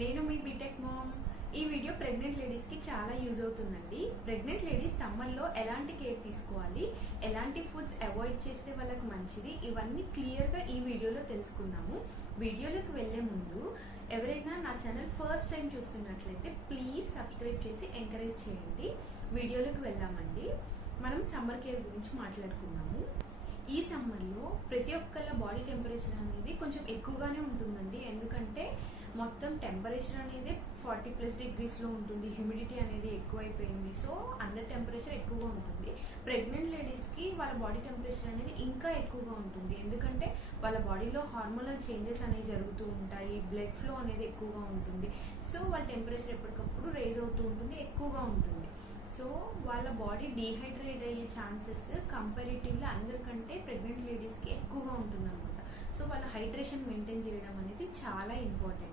నేను మీ BTech ma'am. ఈ video pregnant ladies కి చాలా యూజ్ అవుతుందండి. ప్రెగ్నెంట్ లేడీస్ సమ్మర్ లో ఎలాంటి కేర్ తీసుకోవాలి, ఎలాంటి ఫుడ్స్ అవాయిడ్ చేస్తే వాళ్ళకి మంచిది, ఇవన్నీ క్లియర్ గా ఈ వీడియోలో తెలుసుకుందాము. వీడియోలోకి వెళ్లే ముందు ఎవరైనా నా ఛానల్ ఫస్ట్ టైం చూస్తున్నట్లయితే ప్లీజ్ సబ్స్క్రైబ్ చేసి ఎంకరేజ్ చేయండి. వీడియోలోకి వెళ్దామండి. మనం సమ్మర్ కేర్ గురించి మాట్లాడుకుందాము. ఈ సమ్మర్లో ప్రతి ఒక్కళ్ళ బాడీ టెంపరేచర్ అనేది కొంచెం ఎక్కువగానే ఉంటుందండి. ఎందుకంటే మొత్తం టెంపరేచర్ అనేది 40+ డిగ్రీస్లో ఉంటుంది. హ్యూమిడిటీ అనేది ఎక్కువైపోయింది. సో అందరి టెంపరేచర్ ఎక్కువగా ఉంటుంది. ప్రెగ్నెంట్ లేడీస్కి వాళ్ళ బాడీ టెంపరేచర్ అనేది ఇంకా ఎక్కువగా ఉంటుంది. ఎందుకంటే వాళ్ళ బాడీలో హార్మోనల్ చేంజెస్ అనేవి జరుగుతూ ఉంటాయి. బ్లడ్ ఫ్లో అనేది ఎక్కువగా ఉంటుంది. సో వాళ్ళ టెంపరేచర్ ఎప్పటికప్పుడు రేజ్ అవుతూ ఉంటుంది, ఎక్కువగా ఉంటుంది. సో వాళ్ళ బాడీ డీహైడ్రేట్ అయ్యే ఛాన్సెస్ కంపారిటివ్లీ అందరికంటే ప్రెగ్నెంట్ లేడీస్కి ఎక్కువగా ఉంటుందన్నమాట. సో వాళ్ళ హైడ్రేషన్ మెయింటైన్ చేయడం అనేది చాలా ఇంపార్టెంట్.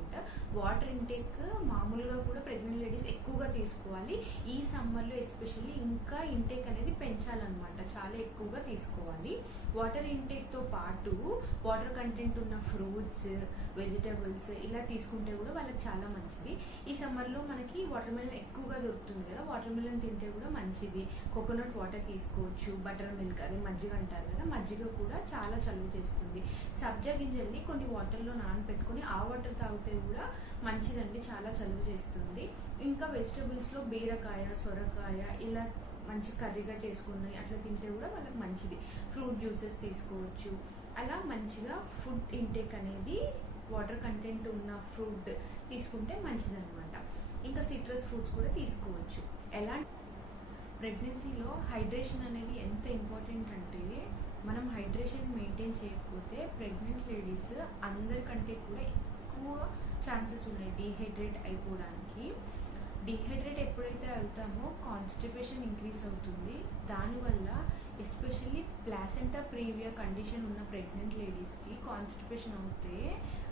వాటర్ ఇంటేక్ మామూలుగా కూడా ప్రెగ్నెంట్ లేడీస్ ఎక్కువగా తీసుకోవాలి. ఈ సమ్మర్లో ఎస్పెషల్లీ ఇంకా ఇంటేక్ అనేది పెంచాలన్నమాట. చాలా ఎక్కువగా తీసుకోవాలి. వాటర్ ఇంటేక్తో పాటు వాటర్ కంటెంట్ ఉన్న ఫ్రూట్స్, వెజిటబుల్స్ ఇలా తీసుకుంటే కూడా వాళ్ళకి చాలా మంచిది. ఈ సమ్మర్లో మనకి వాటర్ మిలన్ ఎక్కువగా దొరుకుతుంది కదా, వాటర్ మిలన్ తింటే కూడా మంచిది. కోకోనట్ వాటర్ తీసుకోవచ్చు. బటర్ మిల్క్, అదే మజ్జిగ అంటారు కదా, మజ్జిగ కూడా చాలా చలువ చేస్తుంది. సబ్జా గింజల్ని కొన్ని వాటర్లో నానబెట్టుకొని ఆ వాటర్ తాగితే కూడా మంచిదండి, చాలా చలువ చేస్తుంది. ఇంకా వెజిటబుల్స్లో బీరకాయ, సొరకాయ ఇలా మంచి కర్రీగా చేసుకుని అట్లా తింటే కూడా వాళ్ళకి మంచిది. ఫ్రూట్ జ్యూసెస్ తీసుకోవచ్చు. అలా మంచిగా ఫుడ్ ఇంటేక్ అనేది వాటర్ కంటెంట్ ఉన్న ఫ్రూట్ తీసుకుంటే మంచిదన్నమాట. ఇంకా సిట్రస్ ఫ్రూట్స్ కూడా తీసుకోవచ్చు. ఎలా ప్రెగ్నెన్సీలో హైడ్రేషన్ అనేది ఎంత ఇంపార్టెంట్ అంటే మనం హైడ్రేషన్ మెయింటైన్ చేయకపోతే ప్రెగ్నెంట్ లేడీస్ అందరికంటే కూడా ఎక్కువ ఛాన్సెస్ ఉన్నాయి డీహైడ్రేట్ అయిపోవడానికి. డీహైడ్రేట్ ఎప్పుడైతే అవుతామో కాన్స్టిపేషన్ ఇంక్రీజ్ అవుతుంది. దానివల్ల ఎస్పెషల్లీ ప్లాసెంటా ప్రీవియా కండిషన్ ఉన్న ప్రెగ్నెంట్ లేడీస్కి కాన్స్టిపేషన్ అవుతే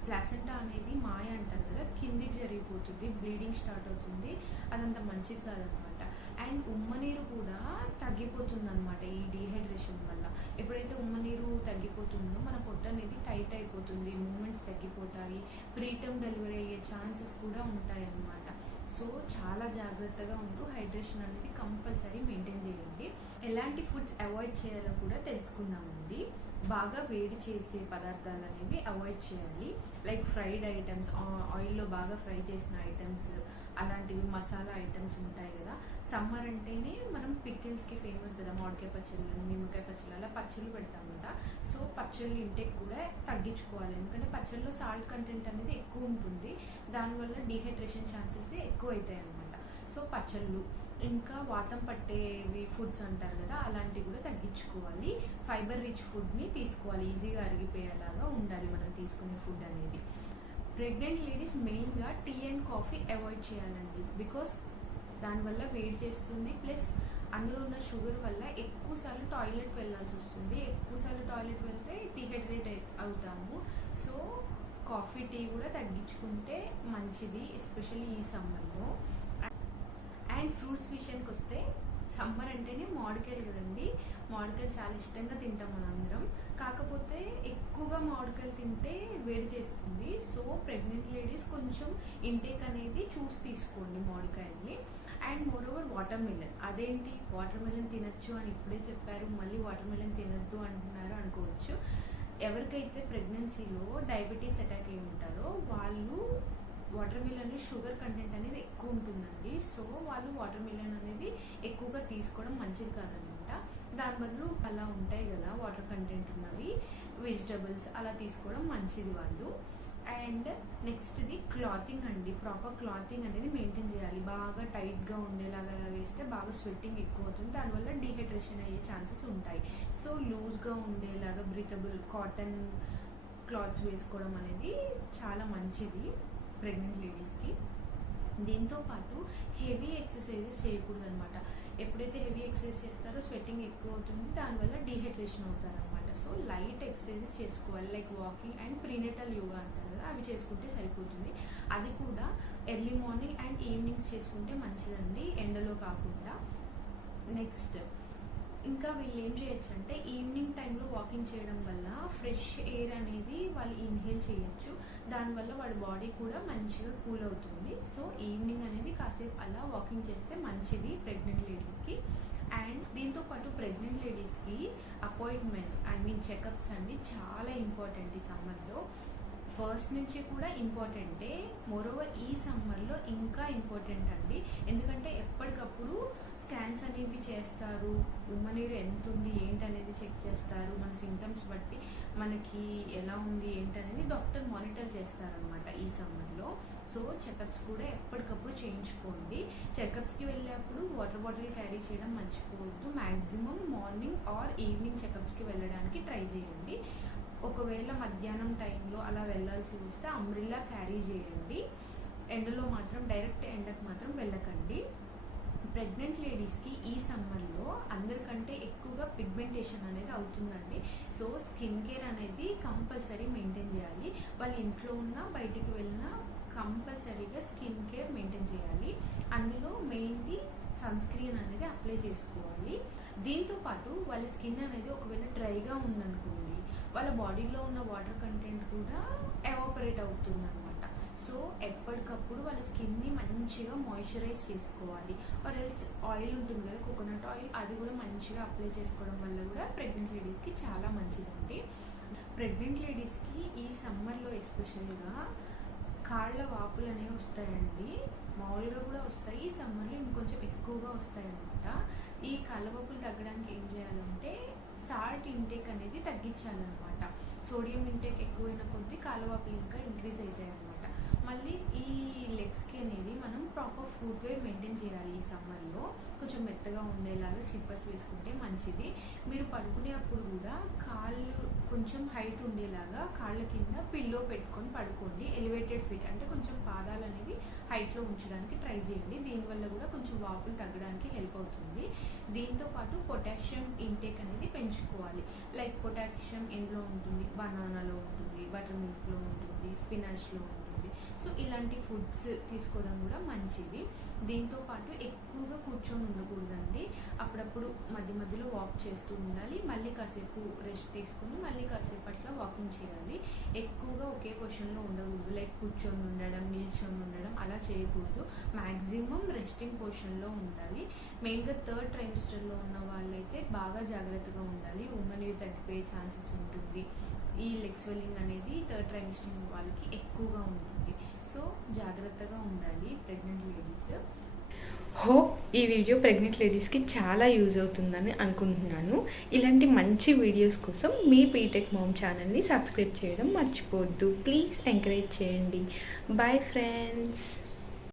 ప్లాసెంటా అనేది మాయ అంటారు కదా, కిందికి జరిగిపోతుంది, బ్లీడింగ్ స్టార్ట్ అవుతుంది. అదంత మంచిది కాదనమాట. అండ్ ఉమ్మనీరు కూడా తగ్గిపోతుంది అనమాట ఈ డీహైడ్రేషన్ వల్ల. ఎప్పుడైతే ఉమ్మనీరు తగ్గిపోతుందో మన పొట్ట అనేది టైట్ అయిపోతుంది, మూమెంట్స్ తగ్గిపోతాయి, ప్రీటర్మ్ డెలివరీ అయ్యే ఛాన్సెస్ కూడా ఉంటాయి అన్నమాట. సో చాలా జాగ్రత్తగా ఉంటూ హైడ్రేషన్ అనేది కంపల్సరీ మెయింటైన్ చేయండి. ఎలాంటి ఫుడ్స్ అవాయిడ్ చేయాలో కూడా తెలుసుకుందామండి. బాగా వేడి చేసే పదార్థాలు అనేవి అవాయిడ్ చేయాలి. లైక్ ఫ్రైడ్ ఐటమ్స్, ఆయిల్లో బాగా ఫ్రై చేసిన ఐటమ్స్, అలాంటివి మసాలా ఐటమ్స్ ఉంటాయి కదా. సమ్మర్ అంటేనే మనం పికిల్స్కి ఫేమస్ కదా, మామిడికాయ పచ్చళ్ళు, నిమ్మకాయ పచ్చళ్ళు, అలా పచ్చళ్ళు పెడతాం కదా. సో పచ్చళ్ళు ఇంటేక్ కూడా తగ్గించుకోవాలి. ఎందుకంటే పచ్చళ్ళలో సాల్ట్ కంటెంట్ అనేది ఎక్కువ ఉంటుంది. దానివల్ల డీహైడ్రేషన్ ఛాన్సెస్ ఎక్కువ అవుతాయి అన్నమాట. సో పచ్చళ్ళు, ఇంకా వాతం పట్టేవి ఫుడ్స్ అంటారు కదా, అలాంటివి కూడా తగ్గించుకోవాలి. ఫైబర్ రిచ్ ఫుడ్ని తీసుకోవాలి. ఈజీగా అరిగిపోయేలాగా ఉండాలి మనం తీసుకునే ఫుడ్ అనేది. ప్రెగ్నెంట్ లేడీస్ మెయిన్గా టీ అండ్ కాఫీ అవాయిడ్ చేయాలండి. బికాస్ దానివల్ల వేడి చేస్తుంది, ప్లస్ అందులో ఉన్న షుగర్ వల్ల ఎక్కువసార్లు టాయిలెట్ వెళ్ళాల్సి వస్తుంది. ఎక్కువసార్లు టాయిలెట్ వెళ్తే డీహైడ్రేట్ అవుతాము. సో కాఫీ, టీ కూడా తగ్గించుకుంటే మంచిది, ఎస్పెషల్లీ ఈ సమ్మర్లో. అండ్ ఫ్రూట్స్ విషయానికి వస్తే సమ్మర్ అంటేనే మామిడికాయలు కదండి. మామిడికాయలు చాలా ఇష్టంగా తింటాం మనందరం. కాకపోతే ఎక్కువగా మామిడికాయలు తింటే వేడి చేస్తుంది. సో ప్రెగ్నెంట్ లేడీస్ కొంచెం ఇంటేక్ అనేది చూసి తీసుకోండి మామిడికాయల్ని. And moreover watermelon. అదేంటి వాటర్ మిలన్ తినచ్చు అని ఇప్పుడే చెప్పారు, మళ్ళీ వాటర్ మిలన్ తినద్దు అంటున్నారు అనుకోవచ్చు. ఎవరికైతే ప్రెగ్నెన్సీలో డయాబెటీస్ అటాక్ అయి ఉంటారో వాళ్ళు వాటర్ మిలన్లో షుగర్ కంటెంట్ అనేది ఎక్కువ ఉంటుందండి. సో వాళ్ళు వాటర్ మిలన్ అనేది ఎక్కువగా తీసుకోవడం మంచిది కాదనమాట. దాని బదులు అలా ఉంటాయి కదా వాటర్ కంటెంట్ ఉన్నవి వెజిటబుల్స్, అలా తీసుకోవడం మంచిది వాళ్ళు. అండ్ నెక్స్ట్ది క్లాతింగ్ అండి. ప్రాపర్ క్లాతింగ్ అనేది మెయింటైన్ చేయాలి. బాగా టైట్గా ఉండేలాగా వేస్తే బాగా స్వెట్టింగ్ ఎక్కువ అవుతుంది. దానివల్ల డీహైడ్రేషన్ అయ్యే ఛాన్సెస్ ఉంటాయి. సో లూజ్గా ఉండేలాగా బ్రీతబుల్ కాటన్ క్లాత్స్ వేసుకోవడం అనేది చాలా మంచిది ప్రెగ్నెంట్ లేడీస్కి. దీంతో పాటు హెవీ ఎక్సర్సైజెస్ చేయకూడదు అనమాట. ఎప్పుడైతే హెవీ ఎక్సర్సైజ్ చేస్తారో స్వెట్టింగ్ ఎక్కువ అవుతుంది, దానివల్ల డీహైడ్రేషన్ అవుతారనమాట. సో లైట్ ఎక్సర్సైజెస్ చేసుకోవాలి. Like walking and prenatal yoga అంటారు కదా, అవి చేసుకుంటే సరిపోతుంది. అది కూడా ఎర్లీ మార్నింగ్ అండ్ ఈవినింగ్స్ చేసుకుంటే మంచిదండి, ఎండలో కాకుండా. నెక్స్ట్ ఇంకా వీళ్ళు ఏం చేయొచ్చు అంటే ఈవినింగ్ టైంలో వాకింగ్ చేయడం వల్ల ఫ్రెష్ ఎయిర్ అనేది వాళ్ళు ఇన్హేల్ చేయొచ్చు. దానివల్ల వాడి బాడీ కూడా మంచిగా కూల్ అవుతుంది. సో ఈవినింగ్ అనేది కాసేపు అలా వాకింగ్ చేస్తే మంచిది ప్రెగ్నెంట్ లేడీస్కి. అండ్ దీంతో పాటు ప్రెగ్నెంట్ లేడీస్కి అపాయింట్మెంట్స్ చెకప్స్ అండి చాలా ఇంపార్టెంట్ ఈ సమ్మర్లో. ఫస్ట్ నుంచి కూడా ఇంపార్టెంటే, మోరోవర్ ఈ సమ్మర్లో ఇంకా ఇంపార్టెంట్ అండి. ఎందుకంటే ఎప్పటికప్పుడు స్కాన్స్ అనేవి చేస్తారు, ఉమ్మనీరు ఎంత ఉంది ఏంటనేది చెక్ చేస్తారు. మన సింటమ్స్ బట్టి మనకి ఎలా ఉంది ఏంటనేది డాక్టర్ మానిటర్ చేస్తారనమాట ఈ సమ్మర్లో. సో చెకప్స్ కూడా ఎప్పటికప్పుడు చేయించుకోండి. చెకప్స్కి వెళ్ళేప్పుడు వాటర్ బాటిల్ క్యారీ చేయడం మర్చిపోవద్దు. మ్యాక్సిమం మార్నింగ్ ఆర్ ఈవినింగ్ చెకప్స్కి వెళ్ళడానికి ట్రై చేయండి. ఒకవేళ మధ్యాహ్నం టైంలో అలా వెళ్ళాల్సి వస్తే అంబ్రిల్లా క్యారీ చేయండి. ఎండలో మాత్రం డైరెక్ట్ ఎండకు మాత్రం వెళ్ళకండి. ప్రెగ్నెంట్ లేడీస్కి ఈ సమ్మర్లో అందరికంటే ఎక్కువగా పిగ్మెంటేషన్ అనేది అవుతుందండి. సో స్కిన్ కేర్ అనేది కంపల్సరీ మెయింటైన్ చేయాలి. వాళ్ళ ఇంట్లో ఉన్నా బయటికి వెళ్ళినా కంపల్సరీగా స్కిన్ కేర్ మెయింటైన్ చేయాలి. అందులో మెయిన్లీ సన్ స్క్రీన్ అనేది అప్లై చేసుకోవాలి. దీంతో పాటు వాళ్ళ స్కిన్ అనేది ఒకవేళ డ్రైగా ఉందనుకోండి, వాళ్ళ బాడీలో ఉన్న వాటర్ కంటెంట్ కూడా ఎవాపరేట్ అవుతుంది అనమాట. సో ఎప్పటికప్పుడు వాళ్ళ స్కిన్ని మంచిగా మాయిశ్చరైజ్ చేసుకోవాలి. ఆర్ ఎల్స్ ఆయిల్ ఉంటుంది కదా, కోకోనట్ ఆయిల్, అది కూడా మంచిగా అప్లై చేసుకోవడం వల్ల కూడా ప్రెగ్నెంట్ లేడీస్కి చాలా మంచిదండి. ప్రెగ్నెంట్ లేడీస్కి ఈ సమ్మర్లో ఎస్పెషల్గా కాళ్ళ వాపులు అనేవి వస్తాయండి. మామూలుగా కూడా వస్తాయి, ఈ సమ్మర్లో ఇంకొంచెం ఎక్కువగా వస్తాయి అనమాట. ఈ కాళ్ళ వాపులు తగ్గడానికి ఏం చేయాలంటే సాల్ట్ ఇంటేక్ అనేది తగ్గించాలన్నమాట. సోడియం ఇంటేక్ ఎక్కువైన కొద్దీ కాళ్ళవాపులు ఇంకా ఇంక్రీజ్ అవుతాయి అనమాట. మళ్ళీ ఈ లెగ్స్కి అనేది మనం ప్రాపర్ ఫుట్వేర్ మెయింటైన్ చేయాలి. ఈ సమ్మర్లో కొంచెం మెత్తగా ఉండేలాగా స్లిప్పర్స్ వేసుకుంటే మంచిది. మీరు పడుకునేప్పుడు కూడా కాళ్ళు కొంచెం హైట్ ఉండేలాగా కాళ్ళ కింద పిల్లో పెట్టుకొని పడుకోండి. ఎలివేటెడ్ ఫీట్ అంటే కొంచెం పాదాలు అనేవి హైట్లో ఉంచడానికి ట్రై చేయండి. దీనివల్ల కూడా కొంచెం వాపులు తగ్గడానికి హెల్ప్ అవుతుంది. దీంతో పాటు పొటాషియం ఇంటేక్ అనేది పెంచుకోవాలి. లైక్ పొటాషియం ఎందులో ఉంటుంది, బనానాలో ఉంటుంది, బటర్ మిల్క్లో ఉంటుంది, స్పినాచ్లో ఉంటుంది. సో ఇలాంటి ఫుడ్స్ తీసుకోవడం కూడా మంచిది. దీంతో పాటు ఎక్కువగా కూర్చొని ఉండకూడదండి. అప్పుడప్పుడు మధ్య మధ్యలో వాక్ చేస్తూ ఉండాలి. మళ్ళీ కాసేపు రెస్ట్ తీసుకుని మళ్ళీ కాసేపు అట్లా వాకింగ్ చేయాలి. ఎక్కువగా ఒకే పొజిషన్లో ఉండకూడదు. లైక్ కూర్చొని ఉండడం, నిల్చొని ఉండడం అలా చేయకూడదు. మ్యాక్సిమం రెస్టింగ్ పొజిషన్లో ఉండాలి. మెయిన్గా థర్డ్ ట్రైమిస్టర్లో ఉన్న వాళ్ళైతే బాగా జాగ్రత్తగా ఉండాలి. ఉమ్మనీరు తగ్గిపోయే ఛాన్సెస్ ఉంటుంది. ఈ లెగ్ స్వెల్లింగ్ అనేది థర్డ్ ట్రైమిస్టర్ వాళ్ళకి ఎక్కువగా ఉంటుంది. సో జాగ్రత్తగా ఉండాలి ప్రెగ్నెంట్ లేడీస్. హోప్ ఈ వీడియో ప్రెగ్నెంట్ లేడీస్కి చాలా యూజ్ అవుతుందని అనుకుంటున్నాను. ఇలాంటి మంచి వీడియోస్ కోసం మీ బీటెక్ మామ్ ఛానల్ని సబ్స్క్రైబ్ చేయడం మర్చిపోవద్దు. ప్లీజ్ ఎంకరేజ్ చేయండి. Bye friends.